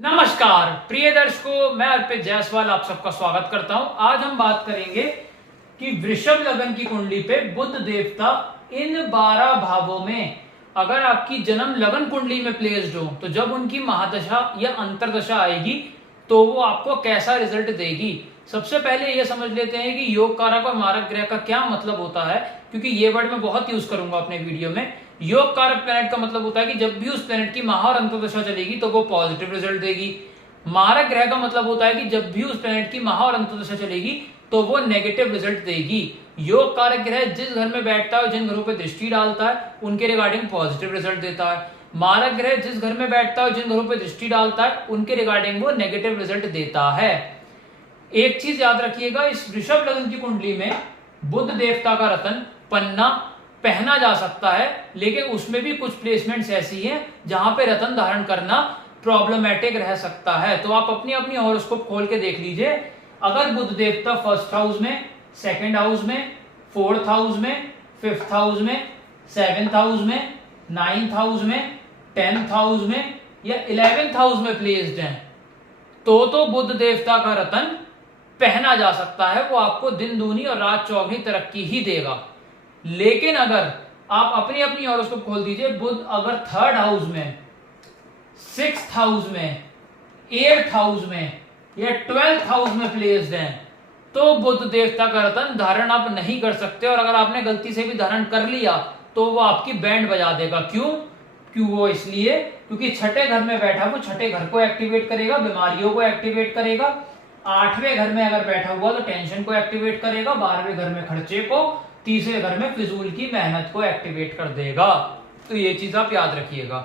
नमस्कार प्रिय दर्शकों, मैं अर्पित जायसवाल आप सबका स्वागत करता हूं। आज हम बात करेंगे कि वृषभ लगन की कुंडली पे बुध देवता इन 12 भावों में अगर आपकी जन्म लगन कुंडली में प्लेस्ड हो तो जब उनकी महादशा या अंतरदशा आएगी तो वो आपको कैसा रिजल्ट देगी। सबसे पहले ये समझ लेते हैं कि योग कारक और मारक ग्रह का क्या मतलब होता है, क्योंकि ये वर्ड मैं बहुत यूज करूंगा अपने वीडियो में। योग कारक प्लैनेट का मतलब होता है कि जब भी उस प्लैनेट की महा और अंतर्दशा चलेगी तो वो पॉजिटिव रिजल्ट देगी। मारक ग्रह का मतलब होता है कि जब भी उस प्लैनेट की महा और अंतर्दशा चलेगी तो वो नेगेटिव रिजल्ट देगी। योग कारक ग्रह जिस घर में बैठता है, जिन घरों पर दृष्टि डालता है, उनके रिगार्डिंग पॉजिटिव रिजल्ट देता है। मारक ग्रह जिस घर में बैठता है, जिन घरों पर दृष्टि डालता है, उनके रिगार्डिंग वो नेगेटिव रिजल्ट देता है। एक चीज याद रखिएगा, इस वृषभ लग्न की कुंडली में बुध देवता का रतन पन्ना पहना जा सकता है, लेकिन उसमें भी कुछ प्लेसमेंट्स ऐसी हैं जहां पे रतन धारण करना प्रॉब्लमेटिक रह सकता है। तो आप अपनी अपनी हॉरोस्कोप खोल के देख लीजिए। अगर बुध देवता फर्स्ट हाउस में, सेकंड हाउस में, फोर्थ हाउस में, फिफ्थ हाउस में, सेवेंथ हाउस में, नाइन्थ हाउस में, 10th हाउस में या 11th हाउस में प्लेस्ड है तो बुध देवता का रतन पहना जा सकता है। वो आपको दिन दूनी और रात चौगुनी तरक्की ही देगा। लेकिन अगर आप अपनी अपनी हॉरोस्कोप खोल दीजिए, बुध अगर थर्ड हाउस में, सिक्स्थ हाउस में, एट्थ हाउस में या 12th हाउस में प्लेस्ड है तो बुध देवता का रतन धारण आप नहीं कर सकते। और अगर आपने गलती से भी धारण कर लिया तो वो आपकी बैंड बजा देगा। क्यों वो इसलिए क्योंकि छठे घर में बैठा, वो छठे घर को एक्टिवेट करेगा, बीमारियों को एक्टिवेट करेगा। 8वें घर में अगर बैठा हुआ तो टेंशन को एक्टिवेट करेगा, 12वें घर में खर्चे को, तीसरे घर में फिजूल की मेहनत को एक्टिवेट कर देगा। तो ये चीज आप याद रखिएगा।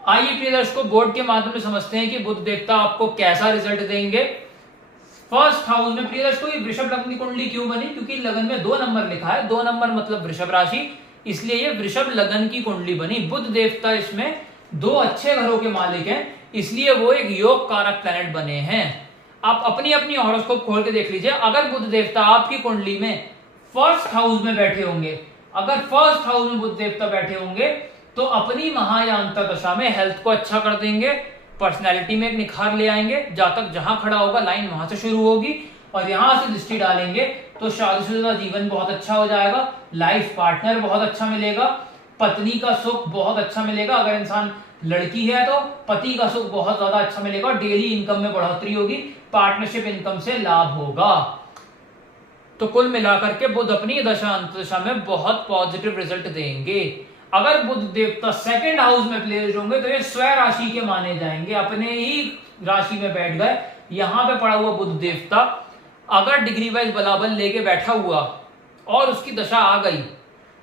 आइए प्रिय दर्शकों, बोर्ड के माध्यम से समझते हैं कि बुध देवता आपको कैसा रिजल्ट देंगे। फर्स्ट हाउस में प्रिय दर्शकों, ये वृषभ लग्न की कुंडली क्यों बनी? क्योंकि लगन में 2 नंबर लिखा है, 2 नंबर मतलब वृषभ राशि, इसलिए ये वृषभ लगन की कुंडली बनी। बुध देवता इसमें 2 अच्छे घरों के मालिक हैं, इसलिए वो एक योग कारक प्लैनेट बने हैं। आप अपनी अपनी हॉरोस्कोप खोल के देख लीजिए। अगर बुध देवता आपकी कुंडली में फर्स्ट हाउस में बैठे होंगे, अगर फर्स्ट हाउस में बुध देवता बैठे होंगे तो अपनी महा या अंतरदशा में हेल्थ को अच्छा कर देंगे, पर्सनैलिटी में एक निखार ले आएंगे। जातक जहां खड़ा होगा लाइन वहां से शुरू होगी और यहां से दृष्टि डालेंगे तो शादीशुदा जीवन बहुत अच्छा हो जाएगा, लाइफ पार्टनर बहुत अच्छा मिलेगा, पत्नी का सुख बहुत अच्छा मिलेगा। अगर इंसान लड़की है तो पति का सुख बहुत ज्यादा अच्छा मिलेगा और डेली इनकम में बढ़ोतरी होगी, पार्टनरशिप इनकम से लाभ होगा। तो कुल मिलाकर के बुध अपनी दशा अंतदशा में बहुत पॉजिटिव रिजल्ट देंगे। अगर बुध देवता सेकंड हाउस में प्लेस्ड होंगे तो ये स्वय राशि के माने जाएंगे, अपने ही राशि में बैठ गए। यहां पे पड़ा हुआ बुध देवता अगर डिग्री वाइज बलाबल लेके बैठा हुआ और उसकी दशा आ गई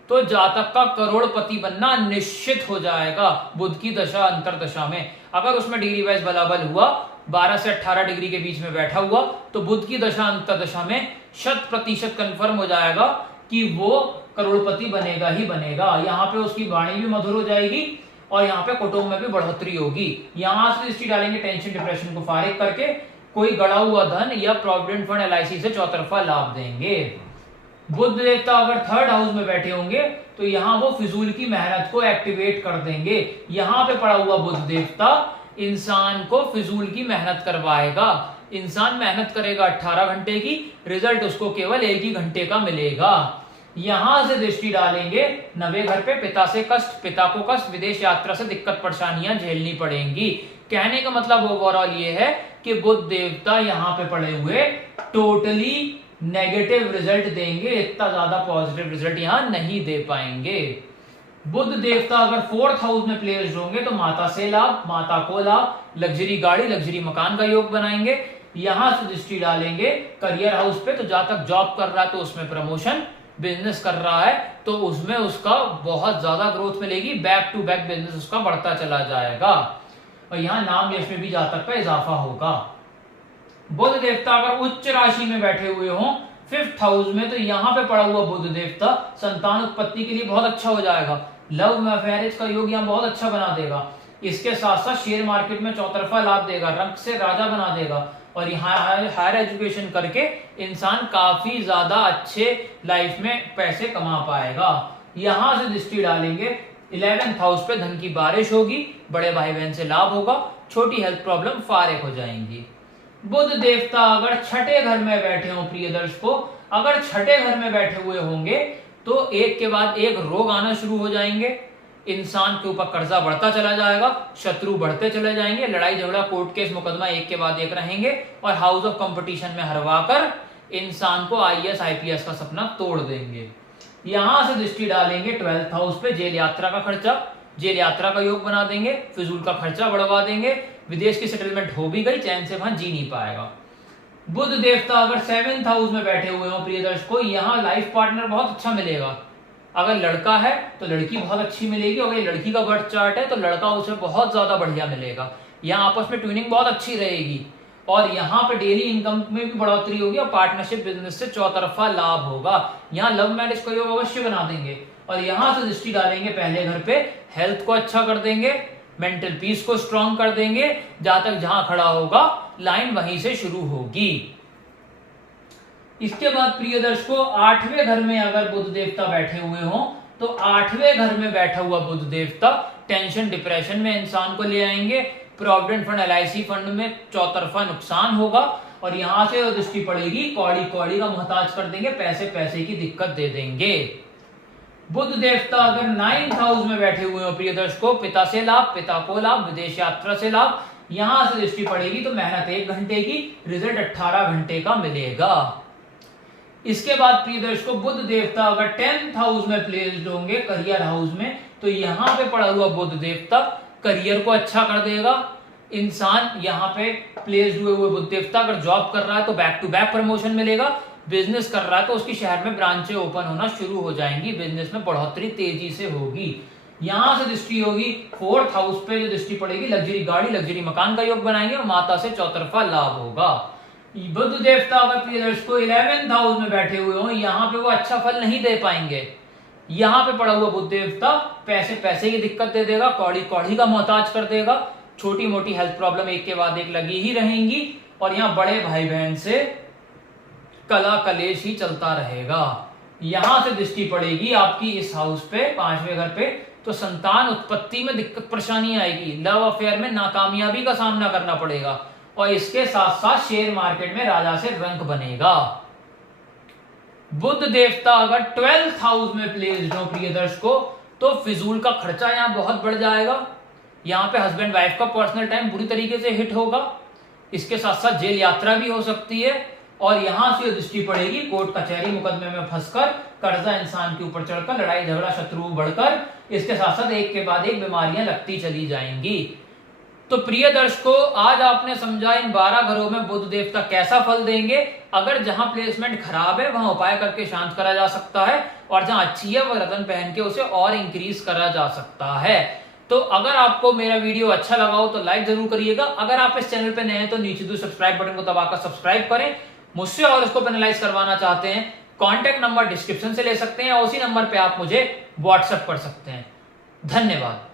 तो जातक का करोड़पति बनना निश्चित हो जाएगा। बुध की दशा अंतरदशा में अगर उसमें डिग्री वाइज बलाबल हुआ, 12 से 18 डिग्री के बीच में बैठा हुआ, तो बुध की दशा अंतरदशा में 100% कंफर्म हो जाएगा कि वो करोड़पति बनेगा ही बनेगा। यहाँ पे उसकी वाणी भी मधुर हो जाएगी और यहाँ पे कुटुंब में भी बढ़ोतरी होगी। यहाँ से दृष्टि डालेंगे टेंशन डिप्रेशन को फारिग करके कोई गड़ा हुआ धन या प्रोविडेंट फंड LIC से चौतरफा लाभ देंगे। बुध देवता अगर थर्ड हाउस में बैठे होंगे तो यहाँ वो फिजूल की मेहनत को एक्टिवेट कर देंगे। यहाँ पे पड़ा हुआ बुध देवता इंसान को फिजूल की मेहनत करवाएगा। इंसान मेहनत करेगा 18 घंटे की, रिजल्ट उसको केवल 1 ही घंटे का मिलेगा। यहां से दृष्टि डालेंगे 9वें घर पे, पिता से कष्ट, पिता को कष्ट, विदेश यात्रा से दिक्कत परेशानियां झेलनी पड़ेंगी। कहने का मतलब ओवरऑल ये है कि बुध देवता यहाँ पे पड़े हुए टोटली नेगेटिव रिजल्ट देंगे, इतना ज्यादा पॉजिटिव रिजल्ट यहां नहीं दे पाएंगे। बुध देवता अगर फोर्थ हाउस में प्लेस्ड होंगे तो माता से लाभ, माता को लाभ, लग्जरी गाड़ी, लग्जरी मकान का योग बनाएंगे। यहां से दृष्टि डालेंगे करियर हाउस पे, तो जातक जॉब कर रहा है तो उसमें प्रमोशन, बिजनेस कर रहा है तो उसमें उसका बहुत ज्यादा ग्रोथ मिलेगी, बैक टू बैक बिजनेस उसका बढ़ता चला जाएगा और यहाँ नाम यश में भी जातक का इजाफा होगा। बुध देवता अगर उच्च राशि में बैठे हुए हों 5th हाउस में तो यहाँ पे पड़ा हुआ बुध देवता संतान उत्पत्ति के लिए बहुत अच्छा हो जाएगा, लव मैरिज का योग यहाँ बहुत अच्छा बना देगा। इसके साथ साथ शेयर मार्केट में चौतरफा लाभ देगा, रंग से राजा बना देगा और यहाँ हायर एजुकेशन करके इंसान काफी ज्यादा अच्छे लाइफ में पैसे कमा पाएगा। यहां से दृष्टि डालेंगे 11th हाउस पे धन की बारिश होगी, बड़े भाई बहन से लाभ होगा, छोटी हेल्थ प्रॉब्लम फारिग हो जाएंगी। बुध देवता अगर छठे घर में बैठे हो प्रिय दर्शकों, अगर छठे घर में बैठे हुए होंगे तो एक के बाद एक रोग आना शुरू हो जाएंगे, इंसान के ऊपर कर्जा बढ़ता चला जाएगा, शत्रु बढ़ते चले जाएंगे, लड़ाई झगड़ा कोर्ट केस मुकदमा एक के बाद एक रहेंगे और हाउस ऑफ कंपटीशन में हरवाकर इंसान को आईएएस आईपीएस का सपना तोड़ देंगे। यहां से दृष्टि डालेंगे 12th हाउस पे, जेल यात्रा का खर्चा, जेल यात्रा का योग बना देंगे, फिजूल का खर्चा बढ़वा देंगे, विदेश की सेटलमेंट हो भी गई, चैन से वहां जी नहीं पाएगा। बुध देवता अगर 7th हाउस में बैठे हुए हो प्रिय दर्शकों, यहाँ लाइफ पार्टनर बहुत अच्छा मिलेगा। अगर लड़का है तो लड़की बहुत अच्छी मिलेगी, अगर लड़की का बर्थ चार्ट है तो लड़का उसे बहुत ज्यादा बढ़िया मिलेगा। यहाँ आपस में ट्यूनिंग बहुत अच्छी रहेगी और यहाँ पे डेली इनकम में भी बढ़ोतरी होगी और पार्टनरशिप बिजनेस से चौतरफा लाभ होगा। यहाँ लव मैरिज को योग अवश्य बना देंगे और यहाँ से दृष्टि डालेंगे पहले घर पे, हेल्थ को अच्छा कर देंगे, मेंटल पीस को स्ट्रांग कर देंगे, जहां खड़ा होगा लाइन वहीं से शुरू होगी। इसके बाद प्रिय दर्शकों 8वें घर में अगर बुध देवता बैठे हुए हो तो 8वें घर में बैठा हुआ बुध देवता टेंशन डिप्रेशन में इंसान को ले आएंगे, प्रोविडेंट फंड एलआईसी फंड में चौतरफा नुकसान होगा और यहां से दृष्टि पड़ेगी कौड़ी कौड़ी का मोहताज कर देंगे, पैसे पैसे की दिक्कत दे देंगे। बुध देवता अगर 9th हाउस में बैठे हुए हो प्रिय दर्शकों, पिता से लाभ, पिता को लाभ, विदेश यात्रा से लाभ, यहां से दृष्टि पड़ेगी तो मेहनत 1 घंटे की, रिजल्ट 18 घंटे का मिलेगा। इसके बाद प्रिय दर्शकों बुध देवता अगर 10th हाउस में प्लेस्ड होंगे, करियर हाउस में, तो यहां पे पड़ा हुआ बुध देवता करियर को अच्छा कर देगा। इंसान यहाँ पे प्लेस्ड हुए बुध देवता अगर जॉब कर रहा है तो बैक टू बैक प्रमोशन मिलेगा, बिजनेस कर रहा है तो उसकी शहर में ब्रांचें ओपन होना शुरू हो जाएंगी, बिजनेस में बढ़ोतरी तेजी से होगी। यहां से दृष्टि होगी 4th हाउस पे, जो दृष्टि पड़ेगी लग्जरी गाड़ी, लग्जरी मकान का योग बनाएंगे और माता से चौतरफा लाभ होगा। बुध देवता अगर प्रिय दर्शकों 11th हाउस में बैठे हुए हो, यहाँ पे वो अच्छा फल नहीं दे पाएंगे। यहाँ पे पड़ा हुआ बुध देवता पैसे पैसे की दिक्कत दे देगा, कौड़ी कौड़ी का मोहताज कर देगा, छोटी मोटी हेल्थ प्रॉब्लम एक के बाद एक लगी ही रहेंगी और यहाँ बड़े भाई बहन से कला कलेश ही चलता रहेगा। यहां से दृष्टि पड़ेगी आपकी इस हाउस पे, 5वें घर पे, तो संतान उत्पत्ति में दिक्कत परेशानी आएगी, लव अफेयर में नाकामयाबी का सामना करना पड़ेगा और इसके साथ साथ शेयर मार्केट में राजा से रंक बनेगा। बुध देवता अगर 12th हाउस में प्लेस्ड हो प्रिय दर्शकों, तो फिजूल का खर्चा यहाँ बहुत बढ़ जाएगा, यहाँ पे हस्बैंड वाइफ का पर्सनल टाइम बुरी तरीके से हिट होगा, इसके साथ साथ जेल यात्रा भी हो सकती है और यहां से दृष्टि पड़ेगी कोर्ट कचहरी मुकदमे में फंसकर कर्जा इंसान के ऊपर चढ़कर लड़ाई झगड़ा शत्रु बढ़कर, इसके साथ साथ एक के बाद एक बीमारियां लगती चली जाएंगी। तो प्रिय दर्शकों आज आपने समझा इन 12 घरों में बुध देवता कैसा फल देंगे। अगर जहां प्लेसमेंट खराब है वहां उपाय करके शांत करा जा सकता है और जहां अच्छी है वह रतन पहन के उसे और इंक्रीज करा जा सकता है। तो अगर आपको मेरा वीडियो अच्छा लगा हो तो लाइक जरूर करिएगा। अगर आप इस चैनल पे नए हैं तो नीचे दो सब्सक्राइब बटन को दबाकर सब्सक्राइब करें। मुझसे और इसको पेनलाइज करवाना चाहते हैं, कॉन्टैक्ट नंबर डिस्क्रिप्शन से ले सकते हैं और उसी नंबर पे आप मुझे व्हाट्सएप कर सकते हैं। धन्यवाद।